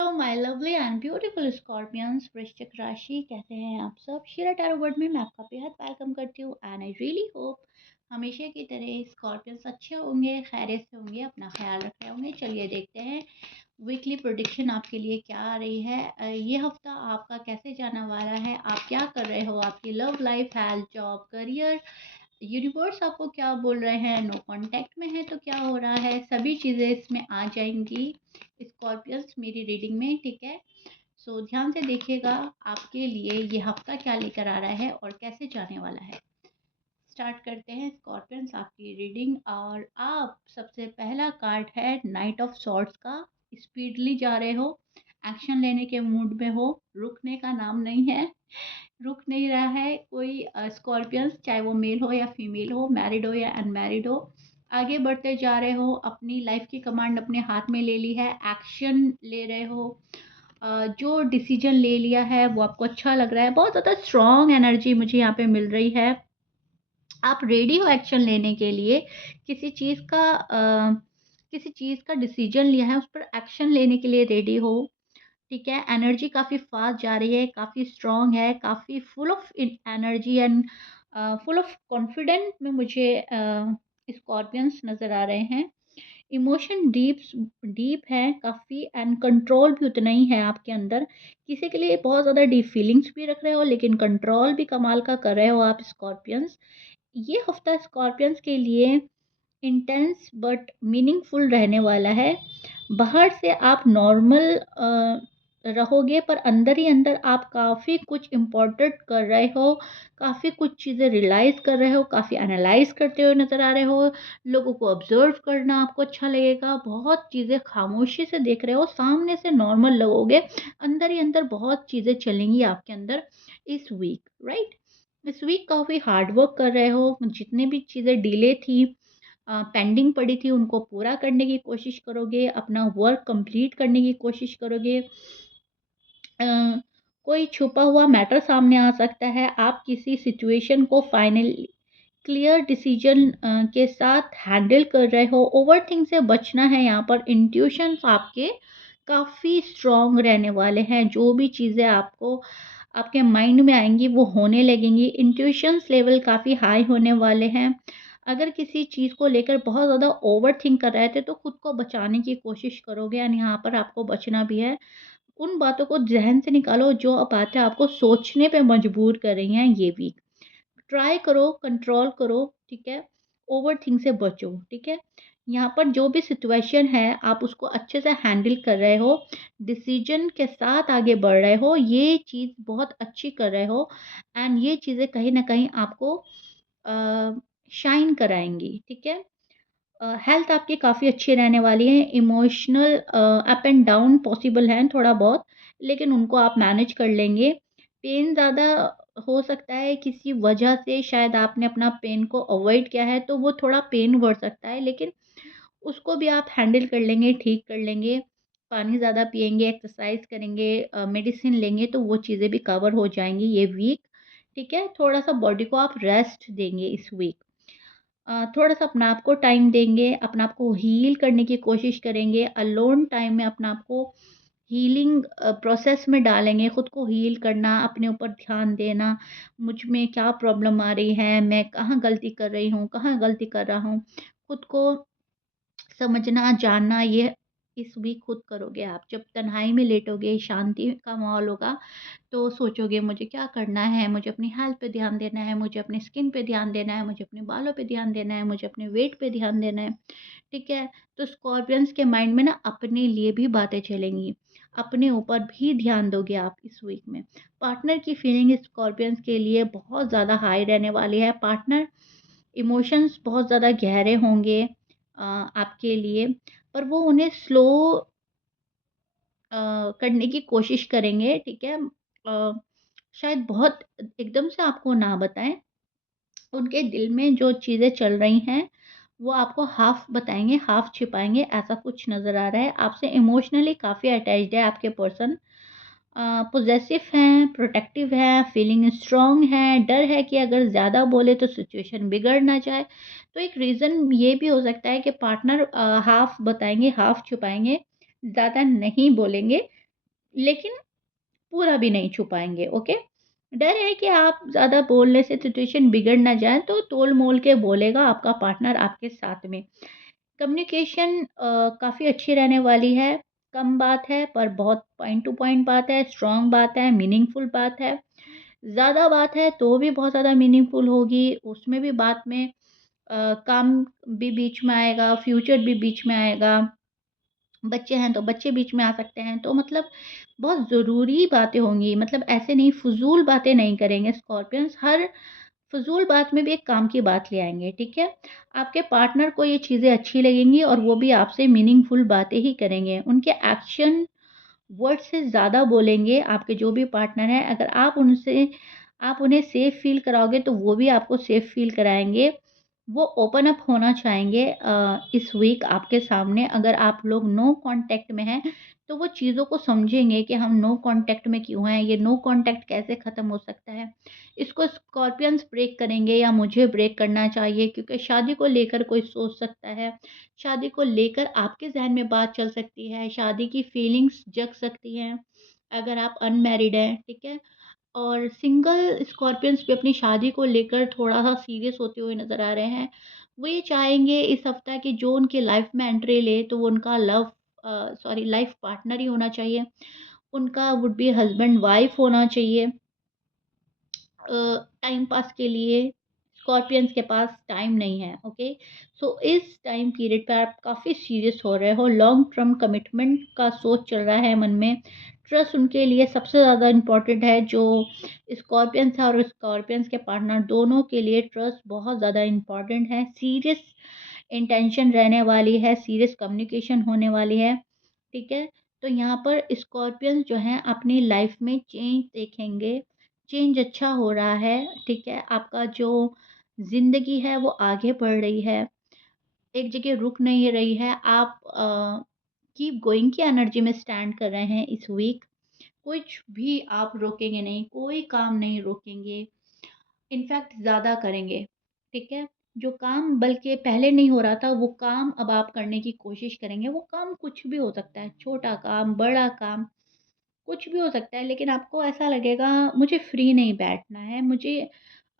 तो my lovely and beautiful scorpions, वृश्चिक राशि कैसे हैं आप सब। शीरा टैरो वर्ड में मैं आपका बेहद वेलकम करती हूँ एंड आई रियली होप हमेशा की तरह स्कॉर्पियंस अच्छे होंगे, खैरियत से होंगे, अपना ख्याल रख रहे होंगे। चलिए देखते हैं वीकली प्रोडिक्शन आपके लिए क्या आ रही है। ये हफ्ता आपका कैसे जाने वाला है, आप क्या कर रहे हो, आपकी love life, health, job, career, universe आपको क्या बोल रहे हैं, नो कांटेक्ट में है तो क्या हो रहा है, सभी चीज़ें इसमें आ जाएंगी स्कॉर्पियंस मेरी रीडिंग में। ठीक है, सो ध्यान से देखिएगा आपके लिए ये हफ्ता क्या लेकर आ रहा है और कैसे जाने वाला है। स्टार्ट करते हैं स्कॉर्पियंस आपकी रीडिंग। और आप सबसे पहला कार्ड है नाइट ऑफ सॉर्ड्स का। स्पीडली जा रहे हो, एक्शन लेने के मूड में हो, रुकने का नाम नहीं है, रुक नहीं रहा है कोई स्कॉर्पियंस, चाहे वो मेल हो या फीमेल हो, मैरिड हो या अनमैरिड हो। आगे बढ़ते जा रहे हो, अपनी लाइफ की कमांड अपने हाथ में ले ली है, एक्शन ले रहे हो। जो डिसीजन ले लिया है वो आपको अच्छा लग रहा है, बहुत ज़्यादा स्ट्रॉन्ग एनर्जी मुझे यहाँ पे मिल रही है। आप रेडी हो एक्शन लेने के लिए, किसी चीज़ का किसी चीज़ का डिसीजन लिया है, उस पर एक्शन लेने के लिए रेडी हो। ठीक है, एनर्जी काफ़ी फास्ट जा रही है, काफ़ी स्ट्रॉन्ग है, काफ़ी full of energy and full of confident में मुझे स्कॉर्पियंस नज़र आ रहे हैं। इमोशन डीप डीप है काफ़ी एंड कंट्रोल भी उतना ही है आपके अंदर। किसी के लिए बहुत ज़्यादा डीप फीलिंग्स भी रख रहे हो, लेकिन कंट्रोल भी कमाल का कर रहे हो आप स्कॉर्पियंस। ये हफ्ता स्कॉर्पियंस के लिए इंटेंस बट मीनिंगफुल रहने वाला है। बाहर से आप नॉर्मल रहोगे, पर अंदर ही अंदर आप काफ़ी कुछ इम्पोर्टेंट कर रहे हो, काफ़ी कुछ चीज़ें रियलाइज़ कर रहे हो, काफ़ी एनालाइज करते हुए नज़र आ रहे हो। लोगों को ऑब्जर्व करना आपको अच्छा लगेगा, बहुत चीज़ें खामोशी से देख रहे हो, सामने से नॉर्मल लगोगे, अंदर ही अंदर बहुत चीज़ें चलेंगी आपके अंदर इस वीक, राइट। इस वीक काफ़ी हार्ड वर्क कर रहे हो, जितनी भी चीज़ें डिले थी, पेंडिंग पड़ी थी, उनको पूरा करने की कोशिश करोगे, अपना वर्क कंप्लीट करने की कोशिश करोगे। अ, कोई छुपा हुआ मैटर सामने आ सकता है, आप किसी सिचुएशन को फाइनली क्लियर डिसीजन के साथ हैंडल कर रहे हो। ओवरथिंक से बचना है यहाँ पर। इंट्यूशंस आपके काफ़ी स्ट्रॉन्ग रहने वाले हैं, जो भी चीज़ें आपको आपके माइंड में आएंगी वो होने लगेंगी। इंट्यूशंस लेवल काफ़ी हाई होने वाले हैं। अगर किसी चीज़ को लेकर बहुत ज़्यादा ओवर थिंक कर रहे थे तो खुद को बचाने की कोशिश करोगे, एंड यहाँ पर आपको बचना भी है। उन बातों को ज़हन से निकालो जो बातें आपको सोचने पे मजबूर कर रही हैं ये वीक। ट्राई करो, कंट्रोल करो, ठीक है? ओवरथिंक से बचो, ठीक है? यहाँ पर जो भी सिचुएशन है आप उसको अच्छे से हैंडल कर रहे हो, डिसीजन के साथ आगे बढ़ रहे हो, ये चीज़ बहुत अच्छी कर रहे हो एंड ये चीज़ें कहीं न कहीं आपको शाइन कराएँगी, ठीक है? हेल्थ आपकी काफ़ी अच्छी रहने वाली है। Emotional up and down possible हैं थोड़ा बहुत, लेकिन उनको आप मैनेज कर लेंगे। पेन ज़्यादा हो सकता है किसी वजह से, शायद आपने अपना पेन को अवॉइड किया है तो वो थोड़ा पेन बढ़ सकता है, लेकिन उसको भी आप हैंडल कर लेंगे, ठीक कर लेंगे। पानी ज़्यादा पिएँगे, एक्सरसाइज़ करेंगे, मेडिसिन लेंगे तो वो चीज़ें भी कवर हो जाएँगी ये वीक, ठीक है? थोड़ा-सा बॉडी को आप रेस्ट देंगे इस वीक। थोड़ा-सा अपने आप को टाइम देंगे, अपने आप को हील करने की कोशिश करेंगे। अलोन टाइम में अपने आप को हीलिंग प्रोसेस में डालेंगे, खुद को हील करना, अपने ऊपर ध्यान देना, मुझ में क्या प्रॉब्लम आ रही है, मैं कहाँ गलती कर रही हूँ, कहाँ गलती कर रहा हूँ। खुद को समझना, जानना, ये इस वीक खुद करोगे आप। जब तन्हाई में लेटोगे, शांति का माहौल होगा, तो सोचोगे मुझे क्या करना है, मुझे अपनी हेल्थ पे ध्यान देना है, मुझे अपनी स्किन पे ध्यान देना है, मुझे अपने बालों पे ध्यान देना है, मुझे अपने वेट पे ध्यान देना है, ठीक है? तो स्कॉर्पियंस के माइंड में ना अपने लिए भी बातें चलेंगी, अपने ऊपर भी ध्यान दोगे आप इस वीक में। पार्टनर की फीलिंग स्कॉर्पियंस के लिए बहुत ज़्यादा हाई रहने वाली है। पार्टनर इमोशंस बहुत ज़्यादा गहरे होंगे आपके लिए, पर वो उन्हें स्लो करने की कोशिश करेंगे, ठीक है? शायद बहुत एकदम से आपको ना बताएँ, उनके दिल में जो चीज़ें चल रही हैं, वो आपको हाफ़ बताएँगे, हाफ़ छिपाएँगे, ऐसा कुछ नज़र आ रहा है। आपसे इमोशनली काफ़ी अटैच्ड है आपके पर्सन। पॉसेसिव हैं, प्रोटेक्टिव हैं, फीलिंग स्ट्रॉन्ग है, डर है कि अगर ज़्यादा बोले तो सिचुएशन बिगड़ ना जाए। तो एक रीज़न ये भी हो सकता है कि पार्टनर हाफ़ बताएँगे, हाफ़ छुपाएँगे, ज़्यादा नहीं बोलेंगे, लेकिन पूरा भी नहीं छुपाएँगे, ओके? डर है कि आप ज़्यादा बोलने से सिचुएशन बिगड़ ना जाए, तो तोल-मोल के बोलेगा आपका पार्टनर आपके साथ में। कम्युनिकेशन काफ़ी अच्छी रहने वाली है, कम बात है पर बहुत पॉइंट टू पॉइंट बात है, स्ट्रॉन्ग बात है, मीनिंगफुल बात है। ज़्यादा बात है तो भी बहुत ज़्यादा मीनिंगफुल होगी, उसमें भी बात में काम भी बीच में आएगा, फ्यूचर भी बीच में आएगा। बच्चे हैं तो बच्चे बीच में आ सकते हैं, तो मतलब बहुत ज़रूरी बातें होंगी, मतलब ऐसे नहीं फ़ुज़ूल बातें नहीं करेंगे स्कॉर्पियंस, हर फ़ुज़ूल बात में भी एक काम की बात ले आएँगे, ठीक है? आपके पार्टनर को ये चीज़ें अच्छी लगेंगी और वो भी आपसे मीनिंगफुल बातें ही करेंगे। उनके एक्शन वर्ड से ज़्यादा बोलेंगे आपके जो भी पार्टनर हैं, अगर आप उन्हें सेफ़ फ़ील कराओगे तो वो भी आपको सेफ़ फ़ील कराएँगे। वो ओपन अप होना चाहेंगे इस वीक आपके सामने, अगर आप लोग नो कॉन्टैक्ट में हैं, तो वो चीज़ों को समझेंगे कि हम नो कॉन्टैक्ट में क्यों हैं, ये नो कॉन्टैक्ट कैसे ख़त्म हो सकता है। इसको स्कॉर्पियंस ब्रेक करेंगे या मुझे ब्रेक करना चाहिए, क्योंकि शादी को लेकर कोई सोच सकता है, शादी को लेकर आपके ज़हन में बात चल सकती है, शादी की फीलिंग्स जग सकती हैं, अगर आप अनमैरिड हैं, ठीक है? और सिंगल स्कॉर्पियंस भी अपनी शादी को लेकर थोड़ा-सा सीरियस होते हुए नज़र आ रहे हैं। वो ये चाहेंगे इस हफ़्ता कि जो उनकी लाइफ़ में एंट्री ले तो वो उनका लाइफ़ पार्टनर ही होना चाहिए। उनका वुड बी हस्बैंड-वाइफ होना चाहिए। टाइम पास के लिए स्कॉर्पियंस के पास टाइम नहीं है, ओके? सो इस टाइम पीरियड पे आप काफ़ी सीरियस हो रहे हो, लॉन्ग टर्म कमिटमेंट का सोच चल रहा है मन में। ट्रस्ट उनके लिए सबसे ज़्यादा इम्पोर्टेंट है, जो स्कॉर्पियंस है और स्कॉर्पियंस के पार्टनर दोनों के लिए ट्रस्ट बहुत ज़्यादा इम्पोर्टेंट है। सीरियस इंटेंशन रहने वाली है, सीरियस कम्युनिकेशन होने वाली है, ठीक है? तो यहाँ पर स्कॉर्पियंस जो हैं अपनी लाइफ़ में चेंज देखेंगे, चेंज अच्छा हो रहा है, ठीक है? आपका जो ज़िंदगी है वो आगे बढ़ रही है, एक जगह रुक नहीं रही है। आप कीप गोइंग की एनर्जी में स्टैंड कर रहे हैं इस वीक। कुछ भी आप रोकेंगे नहीं, कोई काम नहीं रोकेंगे, इनफैक्ट ज़्यादा करेंगे, ठीक है? जो काम बल्कि पहले नहीं हो रहा था, वो काम अब आप करने की कोशिश करेंगे। वो काम कुछ भी हो सकता है, छोटा काम, बड़ा काम, कुछ भी हो सकता है, लेकिन आपको ऐसा लगेगा मुझे फ्री नहीं बैठना है, मुझे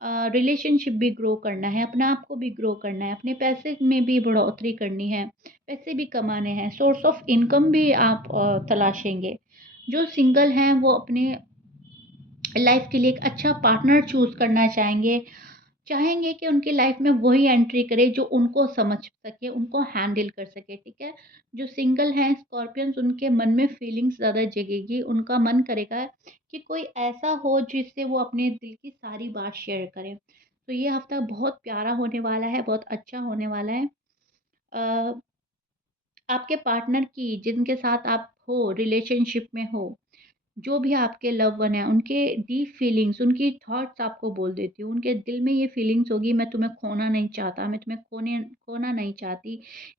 रिलेशनशिप भी ग्रो करना है, अपने आप को भी ग्रो करना है, अपने पैसे में भी बढ़ोतरी करनी है, पैसे भी कमाने हैं, सोर्स ऑफ इनकम भी आप तलाशेंगे। जो सिंगल हैं वो अपने लाइफ के लिए एक अच्छा पार्टनर चूज़ करना चाहेंगे, चाहेंगे कि उनकी लाइफ में वही एंट्री करे जो उनको समझ सके, उनको हैंडल कर सके, ठीक है? जो सिंगल हैं स्कॉर्पियंस, उनके मन में फीलिंग्स ज़्यादा जगेगी, उनका मन करेगा कि कोई ऐसा हो जिससे वो अपने दिल की सारी बात शेयर करें। तो ये हफ्ता बहुत प्यारा होने वाला है, बहुत अच्छा होने वाला है। अ, आपके पार्टनर की जिनके साथ आप हो, रिलेशनशिप में हो, जो भी आपके लव वन हैं, उनके डीप फीलिंग्स, उनकी थॉट्स आपको बोल देती हूँ। उनके दिल में ये फीलिंग्स होगी, मैं तुम्हें खोना नहीं चाहता, मैं तुम्हें खोना नहीं चाहती,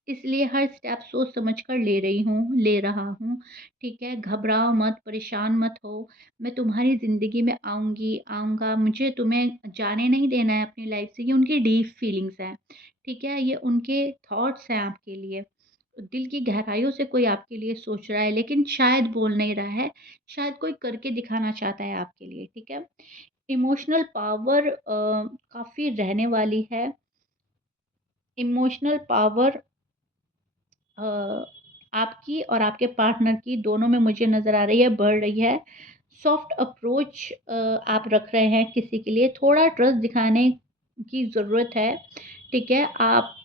इसलिए हर स्टेप सोच समझ कर ले रहा हूँ, ठीक है? घबराओ मत, परेशान मत हो, मैं तुम्हारी ज़िंदगी में आऊँगी, आऊँगा, मुझे तुम्हें जाने नहीं देना है अपनी लाइफ़ से। ये उनकी डीप फीलिंग्स हैं, ठीक है? ये उनके थॉट्स हैं आपके लिए। दिल की गहराइयों से कोई आपके लिए सोच रहा है, लेकिन शायद बोल नहीं रहा है, शायद कोई करके दिखाना चाहता है आपके लिए, ठीक है? इमोशनल पावर काफ़ी रहने वाली है। इमोशनल पावर अ, आपकी और आपके पार्टनर की दोनों में मुझे नज़र आ रही है, बढ़ रही है। सॉफ्ट अप्रोच आप रख रहे हैं किसी के लिए, थोड़ा ट्रस्ट दिखाने की ज़रूरत है, ठीक है? आप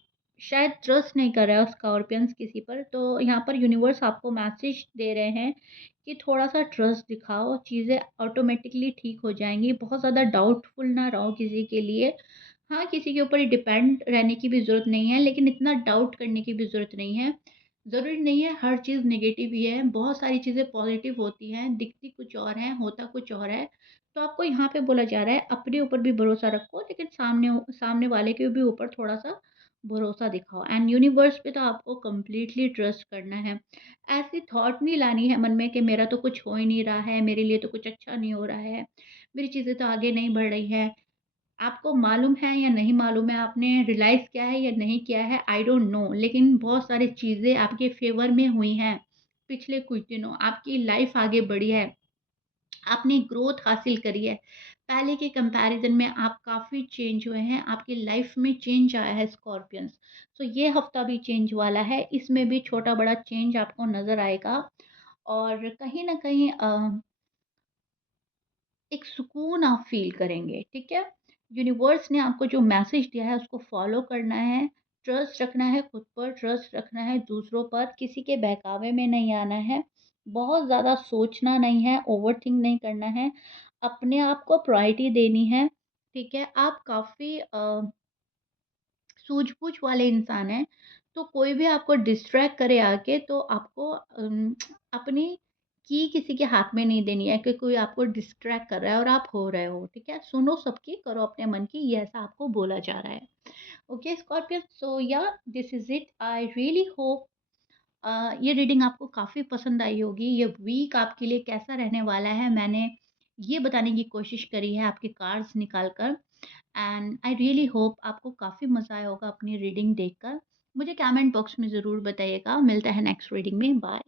शायद ट्रस्ट नहीं कर रहे हो स्कॉर्पियंस किसी पर, तो यहाँ पर यूनिवर्स आपको मैसेज दे रहे हैं कि थोड़ा-सा ट्रस्ट दिखाओ, चीज़ें ऑटोमैटिकली ठीक हो जाएँगी। बहुत ज़्यादा डाउटफुल ना रहो किसी के लिए। हाँ, किसी के ऊपर डिपेंड रहने की भी ज़रूरत नहीं है, लेकिन इतना डाउट करने की भी ज़रूरत नहीं है। ज़रूरी नहीं है हर चीज़ नेगेटिव ही है, बहुत सारी चीज़ें पॉज़िटिव होती हैं, दिखती कुछ और हैं, होता कुछ और है। तो आपको यहाँ पे बोला जा रहा है अपने ऊपर भी भरोसा रखो, लेकिन सामने वाले के भी ऊपर थोड़ा-सा भरोसा दिखाओ, एंड यूनिवर्स पे तो आपको कंप्लीटली ट्रस्ट करना है। ऐसी थॉट नहीं लानी है मन में कि मेरा तो कुछ हो ही नहीं रहा है, मेरे लिए तो कुछ अच्छा नहीं हो रहा है, मेरी चीज़ें तो आगे नहीं बढ़ रही हैं। आपको मालूम है या नहीं मालूम है, आपने रियलाइज़ किया है या नहीं किया है, आई डोंट नो, लेकिन बहुत सारी चीज़ें आपके फ़ेवर में हुई हैं। पिछले कुछ दिनों आपकी लाइफ आगे बढ़ी है, आपने ग्रोथ हासिल करी है। पहले के कंपैरिज़न में आप काफ़ी चेंज हुए हैं, आपकी लाइफ में चेंज आया है स्कॉर्पियंस। सो ये हफ़्ता भी चेंज वाला है, इसमें भी छोटा-बड़ा चेंज आपको नज़र आएगा और कहीं न कहीं एक सुकून आप फ़ील करेंगे, ठीक है? यूनिवर्स ने आपको जो मैसेज दिया है उसको फ़ॉलो करना है, ट्रस्ट रखना है खुद पर, ट्रस्ट रखना है दूसरों पर, किसी के बहकावे में नहीं आना है, बहुत ज़्यादा सोचना नहीं है, ओवरथिंक नहीं करना है, अपने आप को प्रायोरिटी देनी है, ठीक है? आप काफ़ी सूझबूझ वाले इंसान हैं, तो कोई भी आपको डिस्ट्रैक्ट करे आके तो आपको अपनी की किसी के हाथ में नहीं देनी है कि कोई आपको डिस्ट्रैक्ट कर रहा है और आप हो रहे हो, ठीक है? सुनो सबकी, करो अपने मन की, ये ऐसा आपको बोला जा रहा है। ओके स्कॉर्पियन, सो या this is it. I really hope ये रीडिंग आपको काफ़ी पसंद आई होगी। ये वीक आपके लिए कैसा रहने वाला है, मैंने ये बताने की कोशिश करी है आपके कार्ड्स निकाल कर। एंड आई रियली होप आपको काफ़ी मज़ा आया होगा अपनी रीडिंग देखकर। मुझे कमेंट बॉक्स में ज़रूर बताइएगा। मिलते हैं नेक्स्ट रीडिंग में। बाय।